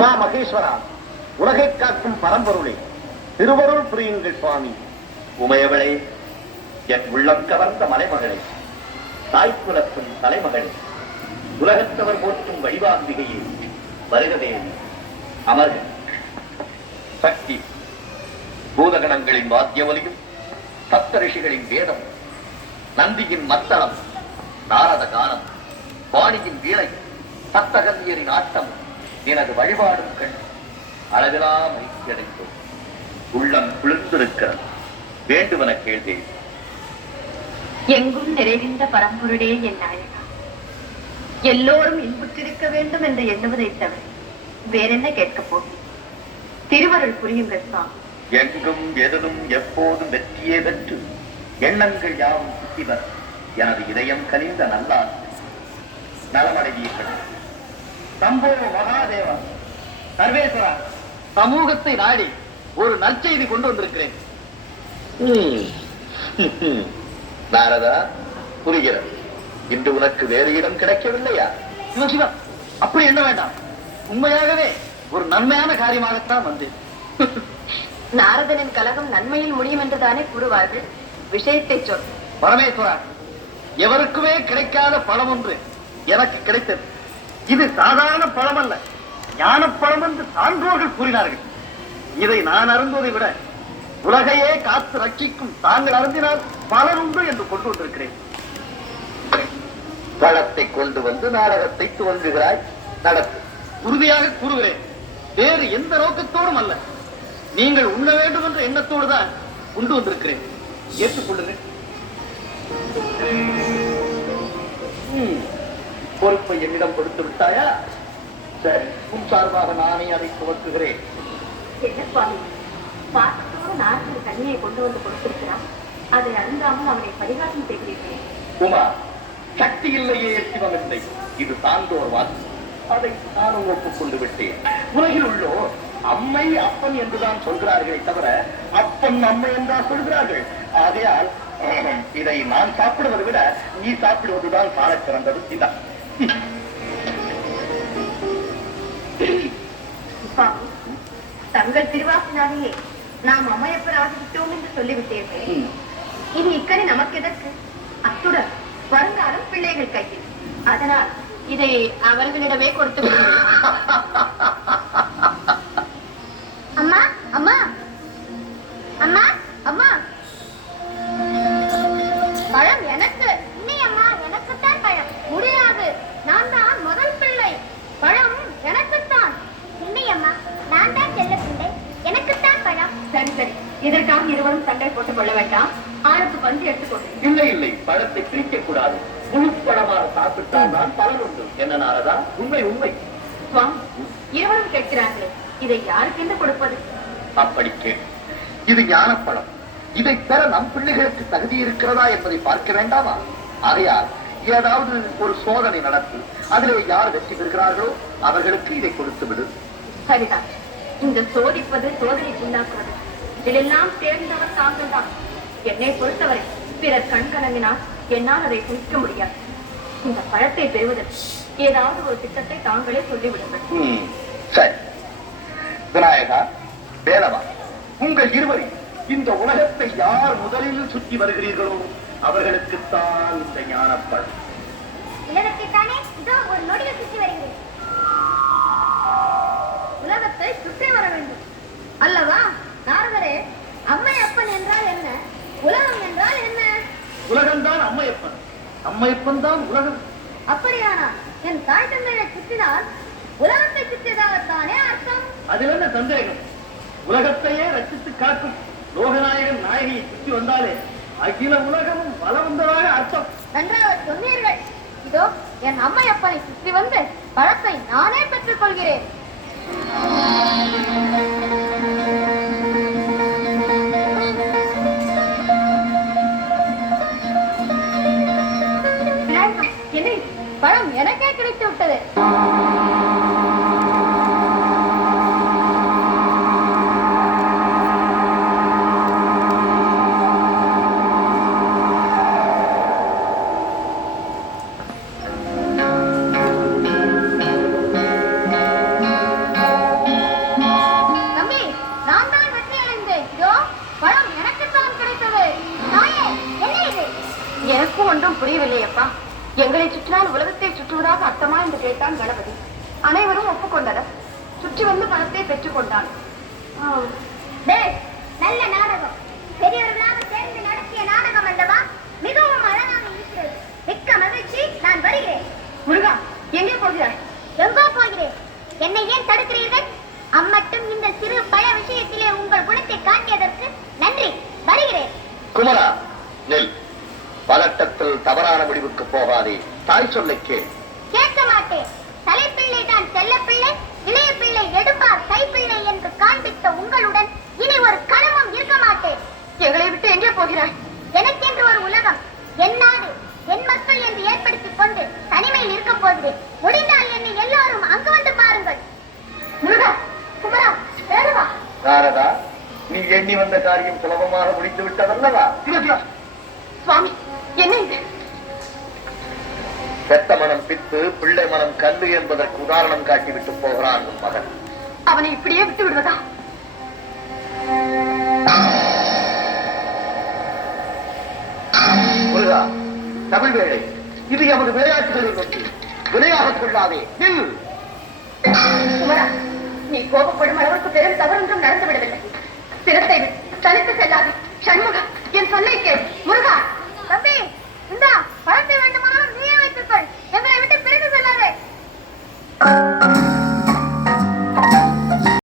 உமா மகேஸ்வரா, உலகை காக்கும் பரம்பொருளே, திருவருள் புரியுங்கள் சுவாமி. உமையவளே, என் உள்ளம் கவர்ந்த மலைமகளே, தாய்க்குலத்தின் தலைமகளே, உலகத்தவர் போற்றும் வடிவாம்பிகையே, வருகவே அமர்க. சக்தி பூதகணங்களின் வாத்தியவலியும் சப்த ரிஷிகளின் வேதம், நந்தியின் மத்தளம், நாரத கானம், வாணியின் வீணை, சப்தகன்யரின் ஆட்டம், எனது வழிபாடும் கண் அளவிலா மகிழ்ச்சி அடைந்தோம். உள்ளம் குளிர்ந்திருக்க வேண்டுவன கேள்வி. எங்கும் நிறைந்த பரம்பொருளே என் நாயகா, எல்லோரும் இன்புற்றிருக்க வேண்டும் என்று எண்ணுவதை தவிர வேறென்ன கேட்கப் போகும்? திருவருள் புரியுங்கள் சுவாமி. எங்கும் எதிலும் எப்போதும் வெற்றியே பெற்று எண்ணங்கள் யாவும் சுத்திவர் எனது இதயம் கனிந்த நல்லார் நலமடைவீர்கள். சம்போ மகாதேவா, சர்வேஸ்வரா, சமூகத்தை நாடி ஒரு நற்செய்தி கொண்டு வந்திருக்கிறேன். நாரதா, புரிகிறது. இன்று உனக்கு வேறு இடம் கிடைக்கவில்லையா? சிவசிவம், அப்படி என்ன வேண்டாம். உண்மையாகவே ஒரு நன்மையான காரியமாகத்தான் வந்தேன். நாரதனின் கலகம் நன்மையில் முடியும் என்றுதானே கூறுவார்கள். விஷயத்தை சொல். பரமேஸ்வரா, எவருக்குமே கிடைக்காத பழம் ஒன்று எனக்கு கிடைத்தது. இது சாதாரண பழம் அல்ல, ஞான பழம் என்று சான்றோர்கள் கூறினார்கள். இதை நான் அருந்துவதை விட உலகையே காத்து ரட்சிக்கும் தாங்கள் அருந்தினால் பலர் உண்டு என்று கொண்டு வந்திருக்கிறேன். பழத்தை கொண்டு வந்து நாடகத்தை துவங்குகிறாய், நடத்து. உறுதியாக கூறுகிறேன், வேறு எந்த நோக்கத்தோடும் அல்ல. நீங்கள் உண்ண வேண்டும் என்ற எண்ணத்தோடு தான் கொண்டு வந்திருக்கிறேன். ஏற்றுக்கொள்ளுங்கள். பொறுப்பை என்னிடம் கொடுத்து விட்டாயா? சரி, உன் சார்பாக நானே அதை துவக்குகிறேன். என்ன சுவாமி, பாசத்தோடு நாரதன் கண்ணியை கொண்டு வந்து கொடுத்திருக்கிறான். அதை அருந்தாமல் அவனை பரிகாசம் செய்கிறீர்கள். உமா, சக்தி இல்லையே சிவம் இல்லை, இது சான்றோர் வாக்கு. அதை நானும் ஒப்புக்கொண்டு விட்டேன். உலகில் உள்ளோர் அம்மை அப்பன் என்றுதான் சொல்கிறார்களே தவிர அப்பன் அம்மை என்றா சொல்கிறார்கள். ஆகையால் இதை நான் சாப்பிடுவதை விட நீ சாப்பிடுவதுதான் சால சிறந்தது. இதான் தங்கள் திருவாசினாலேயே நாம் அம்மையப்பர் ஆகிவிட்டோம் என்று சொல்லிவிட்டீர்கள். இனி இக்கரை நமக்கு எதற்கு? அத்துடன் வருங்காலம் பிள்ளைகள் கையில். அதனால் இதை அவர்களிடமே கொடுத்து விடுங்கள். அம்மா அம்மா அம்மா அம்மா, பழம் எனக்கு. நீ அம்மா, எனக்குத்தான் பழம். முடியாது, நான் தான் முதல் பிள்ளை. பழம் எனக்குத்தான். நீ அம்மா, நான் தான் செல்ல பிள்ளை, எனக்குத்தான் பழம். சரி சரி, இதற்காக இருவரும் சண்டை போட்டுக் கொள்ள வேண்டாம். ஆளுக்கு பஞ்சு எடுத்துக்கொண்டு. இல்லை இல்லை, பழத்தை பிரிக்க கூடாது. முழு பழமாக சாப்பிட்டால் தான் பலன் உண்டு. என்ன நாரதா? உண்மை உண்மை. சுவாமி, இருவரும் கேட்கிறார்களே, இதை யாருக்கென்று கொடுப்பது? அப்படி கேள். இது ஞானப்பழம். இதை பெற நம் பிள்ளைகளுக்கு தகுதி இருக்கிறதா என்பதை பார்க்க வேண்டாமா? ஆகையால் ஏதாவது ஒரு சோதனை நடத்தி அதிலே யார் வெற்றி பெறுகிறார்களோ அவர்களுக்கு இதை கொடுத்து விடு. சரிதான். இந்த சோதிப்பது, சோதனைக்கு உண்டாக்குவது, இதிலெல்லாம் தேர்ந்தவர் தாங்கள் தான். என்னை பொறுத்தவரை பிறர் கண்கலங்கினால் என்னால் அதை குடிக்க முடியாது. இந்த பழத்தை பெறுவதற்கு ஏதாவது ஒரு திட்டத்தை தாங்களே சொல்லிவிடுங்கள். சரி. விநாயகா, வேலவா, உங்கள் இருவரில் இந்த உலகத்தை யார் முதலில் சுற்றி வருகிறீர்களோ அவர்களுக்குத்தான் இந்த ஞானப்பழம். உலகத்தைத்தானே இதோ ஒரு நொடியில் சுற்றி வருகிறேன். உலகத்தை சுற்றி வர வேண்டும் அல்லவா? நாரதரே, அம்மை அப்பன் என்றால் என்ன? உலகம் என்றால் என்ன? உலகம்தான் அம்மையப்பன், அம்மையப்பன் தான் உலகம். அப்படியானா என் தாய் தந்தையை சுற்றினால் உலகத்தை சுற்றியதாகத்தானே அர்த்தம்? அதில் என்ன சந்தேகம்? உலகத்தையே ரசித்து காக்கும் லோகநாயகன் நாயகியை சுற்றி வந்தாலே அகில உலகமும் பலவந்ததாக அர்த்தம். நன்றாக சொன்னீர்கள். இதோ என் அம்மையப்பனை சுற்றி வந்து பழத்தை நானே பெற்றுக் கொள்கிறேன். என்ன, பழம் எனக்கே கிடைத்து விட்டது. புரியவில்லை அப்பா. எங்களை சுற்றினால் உலகத்தை சுற்றுவதாக அர்த்தமா என்று கேட்டான் கணபதி. அனைவரும் ஒப்புக்கொண்டனர். சுற்றி வந்து பணத்தை பெற்றுக் கொண்டான். டேய், நல்ல நாடகம். பெரியவர்களாக சேர்ந்து நடத்திய நாடகம் அல்லவா? மிகவும் அழகாக இருக்கிறது. மிக்க மகிழ்ச்சி. நான் வருகிறேன். முருகா, எங்கே போகிறாய்? எங்கோ போகிறேன். என்னை ஏன் தடுக்கிறீர்கள்? அம்மட்டும் இந்த சிறு பழ விஷயத்திலே உங்கள் குணத்தை காட்டியதற்கு நன்றி. வருகிறேன். குமரா, நெல். பதட்டத்தில் தவறான முடிவுக்கு போகாதே. தாய் சொல்லை கேள். கேட்க மாட்டேன். தலைப்பிள்ளை தான் செல்ல பிள்ளை, இளைய பிள்ளை எடுப்பார் கைப்பிள்ளை என்று காண்பித்த உங்களுடன் இனி ஒரு கணமும் இருக்க மாட்டேன். எங்களை விட்டு எங்கே போகிறாய்? எனக்கென்று ஒரு உலகம், என் நாடு, என் மக்கள் என்று ஏற்படுத்திக் கொண்டு தனிமையில் இருக்க போகிறேன். முடிந்தால் என்னை எல்லாரும் அங்கு வந்து பாருங்கள். முருகா, குமரா, வேணுவா? நாரதா, நீ எண்ணி வந்த காரியம் சுலபமாக முடித்து விட்டதல்லவா? சுவாமி, என்ன இது? பெத்த மனம் பித்து, பிள்ளை மனம் கல்லு என்பதற்கு உதாரணம் காட்டிவிட்டு போகிறான் உன் மகன். அவனை இப்படியே விட்டு விடுவதா? முருகா, தமிழ் வேளை, இது எமது விளையாட்டுகளில் ஒன்று. விளையாடக் கொள்ளாதே. நில். குமரா, நீ கோபப்படும் அளவுக்கு பெரும் தவறொன்றும் நடந்துவிடவில்லை. சிரத்தை தனித்து செல்லாது. சண்முகா,